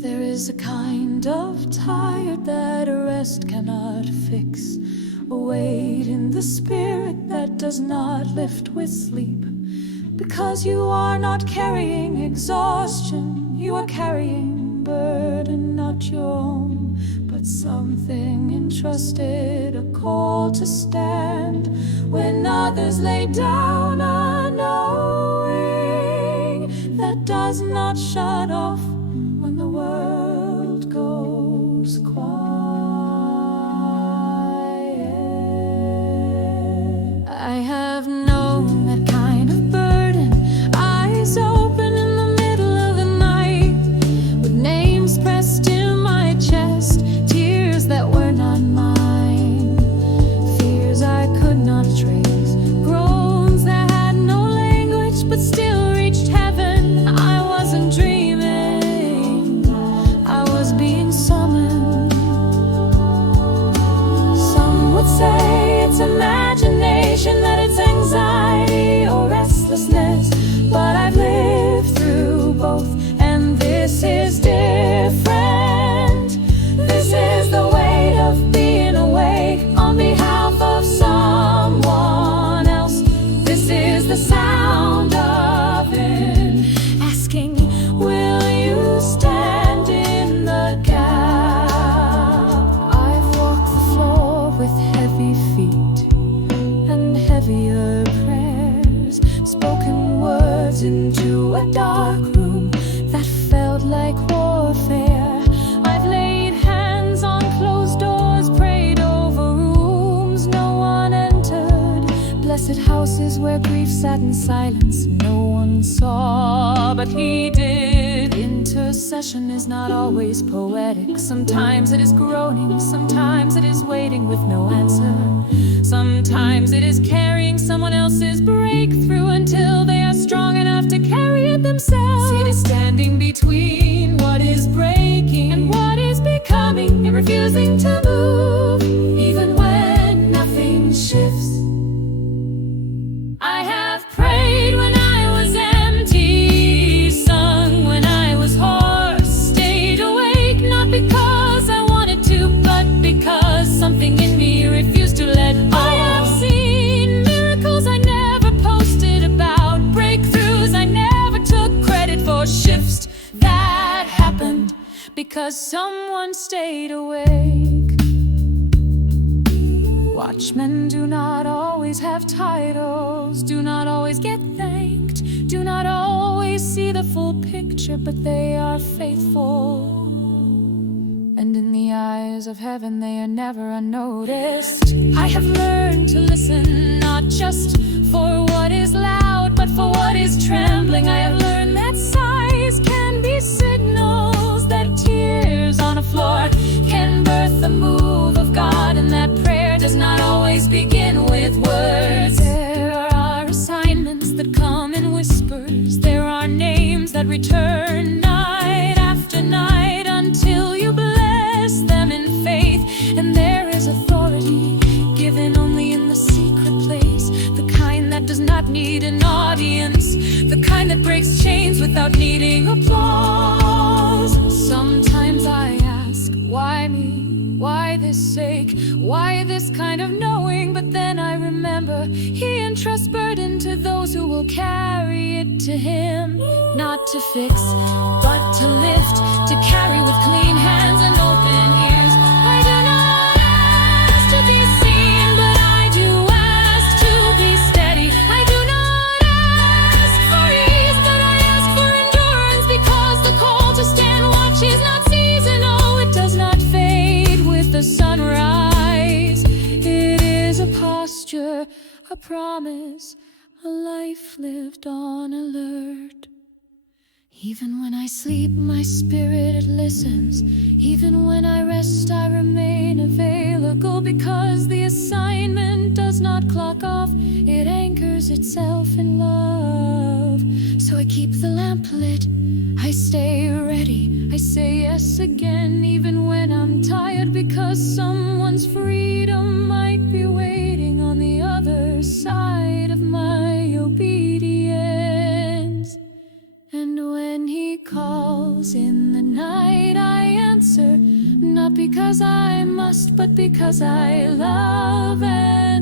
There is a kind of tired that a rest cannot fix, a weight in the spirit that does not lift with sleep. Because you are not carrying exhaustion, you are carrying burden not your own, but something entrusted, a call to stand when others lay down, a knowing that does not shut off when the world goes quiet. I have known that kind of burden, eyes open in the middle of the night, with names pressed in my chest, tears that were not mine, fears I could not trace, groans that had no language but still reached heaven. I wasn't dreaming, I was being summoned. Some would say it's imagination, that it's anxiety or restlessness, but I've lived through both, and this is different. This is the weight of being awake on behalf of someone else. This is the sound of it asking, will you stand in the gap? I've walked the floor with heavy feet and heavier prayers, spoken words into a dark room that felt like warfare. I've laid hands on closed doors, prayed over rooms no one entered, blessed houses where grief sat in silence, no one saw, but he did. Intercession is not always poetic. Sometimes it is groaning, sometimes it is waiting with no answer, sometimes it is carrying someone else's breakthrough until they are strong enough to carry it themselves. It is standing between what is breaking and what is becoming, and refusing to move even when nothing shifts. I have prayed when I was empty, sung when I was hoarse, stayed awake not because I wanted to, but because something in me refused to let go. I have seen miracles I never posted about, breakthroughs I never took credit for, shifts that happened because someone stayed awake. Watchmen do not always have titles, do not always get thanked, do not always see the full picture, but they are faithful. And in the eyes of heaven they are never unnoticed. I have learned to listen, not just for what is loud, but for what is trembling. I have learned that sighs can be signals, that tears on a floor can birth the move of God, and that prayer does not always begin with words. There are assignments that come in whispers, there are names that return night after night until you bless them in faith. And there is authority given only in the secret place, the kind that does not need an audience, the kind that breaks chains without needing applause. Sometimes I ask, why me? Why this sake? Why this kind of knowing? But then I remember he entrusts burden to those who will carry it to him, not to fix, but to lift, to carry with clean hands and open ears. I do not ask to be seen, but I do ask to be steady. I do not ask for ease, but I ask for endurance, because the call to stand watch is not seasonal. It does not fade with the sunrise. It is a posture, a promise, a life lived on alert. Even when I sleep, my spirit listens. Even when I rest, I remain available, because the assignment does not clock off. It anchors itself in love. So I keep the lamp lit, I stay ready, I say yes again, even when I'm tired, because someone's freedom might be waiting on the other side of my obedience. And when he calls in the night, I answer, not because I must, but because I love. And